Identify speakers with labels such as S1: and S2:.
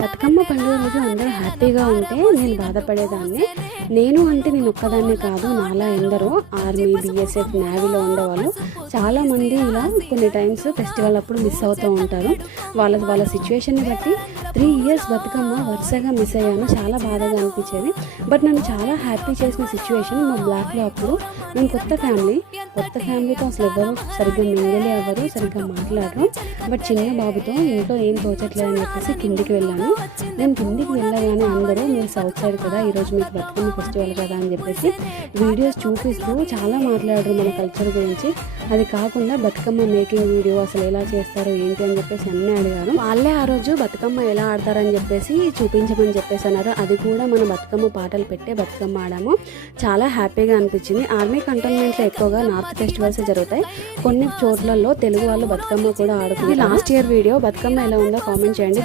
S1: బతుకమ్మ పండుగ రోజు అందరూ హ్యాపీగా ఉంటే నేను బాధపడేదాన్ని. నేను అంటే నేను ఒక్కదాన్నే కాదు నాలా ఎందరో ఆర్మీ బీఎస్ఎఫ్ నేవీలో ఉండేవాళ్ళు. చాలామంది ఇలా కొన్ని టైమ్స్ ఫెస్టివల్ అప్పుడు మిస్ అవుతూ ఉంటారు. వాళ్ళ వాళ్ళ సిచ్యువేషన్ని బట్టి త్రీ ఇయర్స్ బతుకమ్మ వరుసగా మిస్ అయ్యాను. చాలా బాధగా అనిపించేది. బట్ నన్ను చాలా హ్యాపీ చేసిన సిచ్యువేషన్ మా బ్లాక్లో అప్పుడు. మేము కొత్త ఫ్యామిలీ. కొత్త ఫ్యామిలీతో అసలు ఎవరు సరిగ్గా మింగలి అవ్వరు సరిగ్గా మాట్లాడరు. బట్ చిన్న బాబుతో ఇంట్లో ఏం తోచట్లేదు అని చెప్పేసి కిందికి వెళ్ళాను. నేను కిందికి వెళ్ళగానే అందరూ సౌత్ సైడ్ కదా ఈరోజు మీకు బతుకమ్మ ఫెస్టివల్ కదా అని చెప్పేసి వీడియోస్ చూపిస్తూ చాలా మాట్లాడరు మన కల్చర్ గురించి. అది కాకుండా బతుకమ్మ మేకింగ్ వీడియో అసలు ఎలా చేస్తారు ఏంటి అని చెప్పేసి అన్నీ అడిగారు వాళ్ళే ఆ రోజు బతుకమ్మ ఎలా ఆడతారని చెప్పేసి చూపించమని చెప్పేసి అన్నారు. అది కూడా మన బతుకమ్మ పాటలు పెట్టే బతుకమ్మ ఆడాము. చాలా హ్యాపీగా అనిపించింది. ఆర్మీ కంటోన్మెంట్లో ఎక్కువగా నార్త్ ఫెస్టివల్స్ జరుగుతాయి. కొన్ని చోట్లలో తెలుగు వాళ్ళు బతుకమ్మ కూడా ఆడుతుంది లాస్ట్ ఇయర్ వీడియో బతుకమ్మ ఎలా ఉందో కామెంట్ చేయండి.